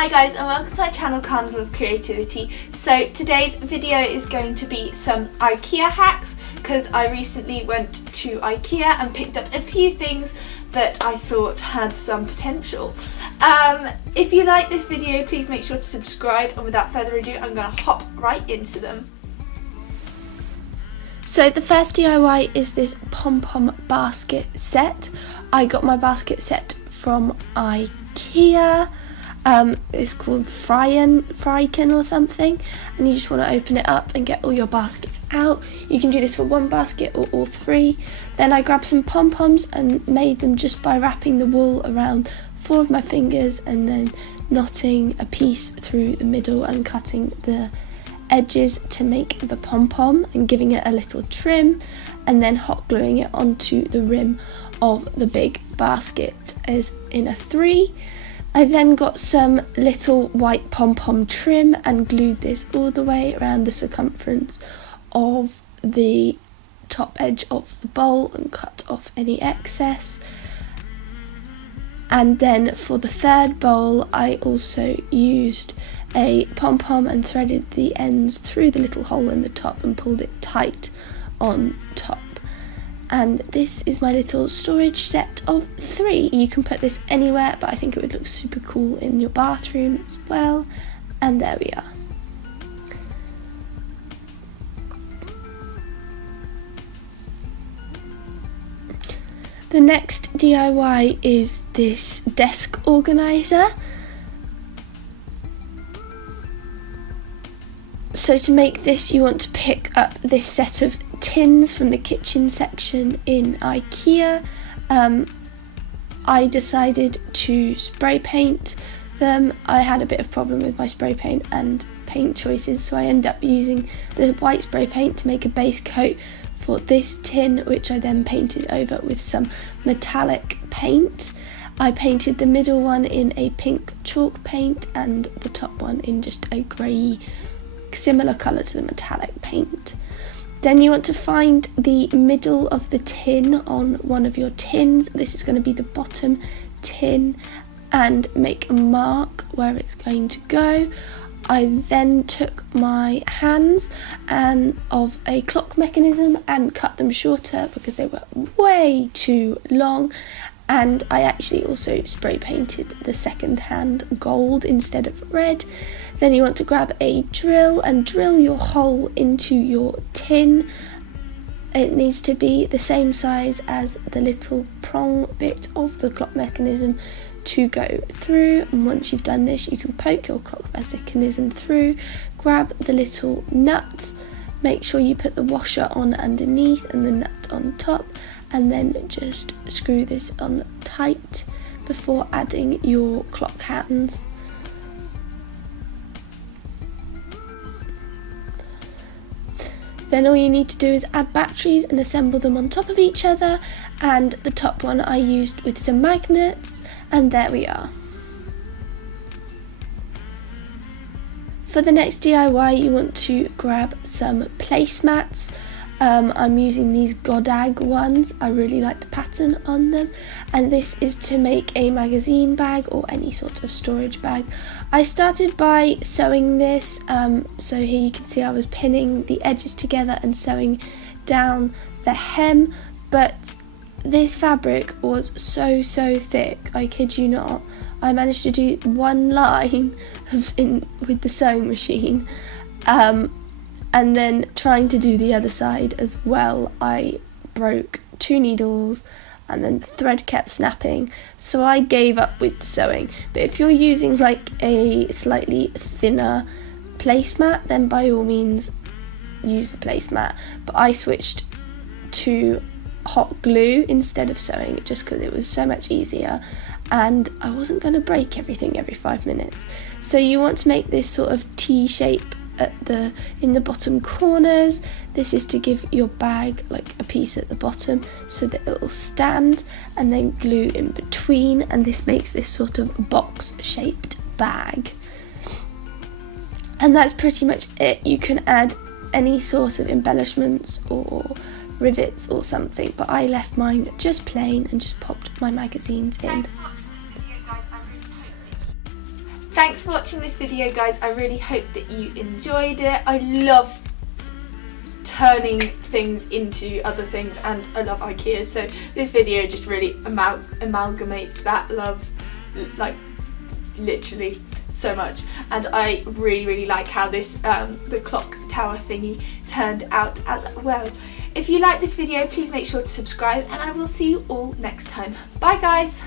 Hi guys, and welcome to my channel Candle of Creativity. So today's video is going to be some Ikea hacks because I recently went to Ikea and picked up a few things that I thought had some potential. If you like this video, please make sure to subscribe, and without further ado I'm going to hop right into them. So the first DIY is this Pom Pom basket set. I got my basket set from Ikea. It's called Fryken or something, and you just want to open it up and get all your baskets out. You can do this for one basket or all three. Then I grabbed some pom-poms and made them just by wrapping the wool around 4 of my fingers and then knotting a piece through the middle and cutting the edges to make the pom-pom and giving it a little trim, and then hot gluing it onto the rim of the big basket as in a 3. I then got some little white pom-pom trim and glued this all the way around the circumference of the top edge of the bowl and cut off any excess. And then for the third bowl I also used a pom-pom and threaded the ends through the little hole in the top and pulled it tight on top. And this is my little storage set of 3. You can put this anywhere, but I think it would look super cool in your bathroom as well. And there we are. The next DIY is this desk organizer. So to make this, you want to pick up this set of tins from the kitchen section in Ikea. I decided to spray paint them. I had a bit of problem with my spray paint and paint choices, so I ended up using the white spray paint to make a base coat for this tin, which I then painted over with some metallic paint. I painted the middle one in a pink chalk paint and the top one in just a grey, similar colour to the metallic paint. Then you want to find the middle of the tin on one of your tins. This is going to be the bottom tin, and make a mark where it's going to go. I then took my hands of a clock mechanism and cut them shorter because they were way too long. And I actually also spray painted the second hand gold instead of red. Then you want to grab a drill and drill your hole into your tin. It needs to be the same size as the little prong bit of the clock mechanism to go through. And once you've done this, you can poke your clock mechanism through, grab the little nut, make sure you put the washer on underneath and the nut on top, and then just screw this on tight before adding your clock hands. Then all you need to do is add batteries and assemble them on top of each other, and the top one I used with some magnets, and there we are. For the next DIY, you want to grab some placemats. I'm using these Godag ones. I really like the pattern on them, and this is to make a magazine bag or any sort of storage bag. I started by sewing this, so here you can see I was pinning the edges together and sewing down the hem, but this fabric was so thick, I kid you not. I managed to do one line with the sewing machine, and then trying to do the other side as well, I broke 2 needles and then the thread kept snapping, so I gave up with the sewing. But if you're using like a slightly thinner placemat, then by all means use the placemat. But I switched to hot glue instead of sewing just because it was so much easier, and I wasn't going to break everything every 5 minutes. So you want to make this sort of T shape in the bottom corners. This is to give your bag like a piece at the bottom so that it will stand, and then glue in between, and this makes this sort of box shaped bag. And that's pretty much it. You can add any sort of embellishments or rivets or something, but I left mine just plain and just popped my magazines in. Thanks for watching this video, guys. I really hope that Thanks for watching this video, guys. I really hope that you enjoyed it. I love turning things into other things, and I love Ikea, so this video just really amalgamates that love, like literally so much. And I really like how this the clock tower thingy turned out as well. If you like this video, please make sure to subscribe, and I will see you all next time. Bye guys.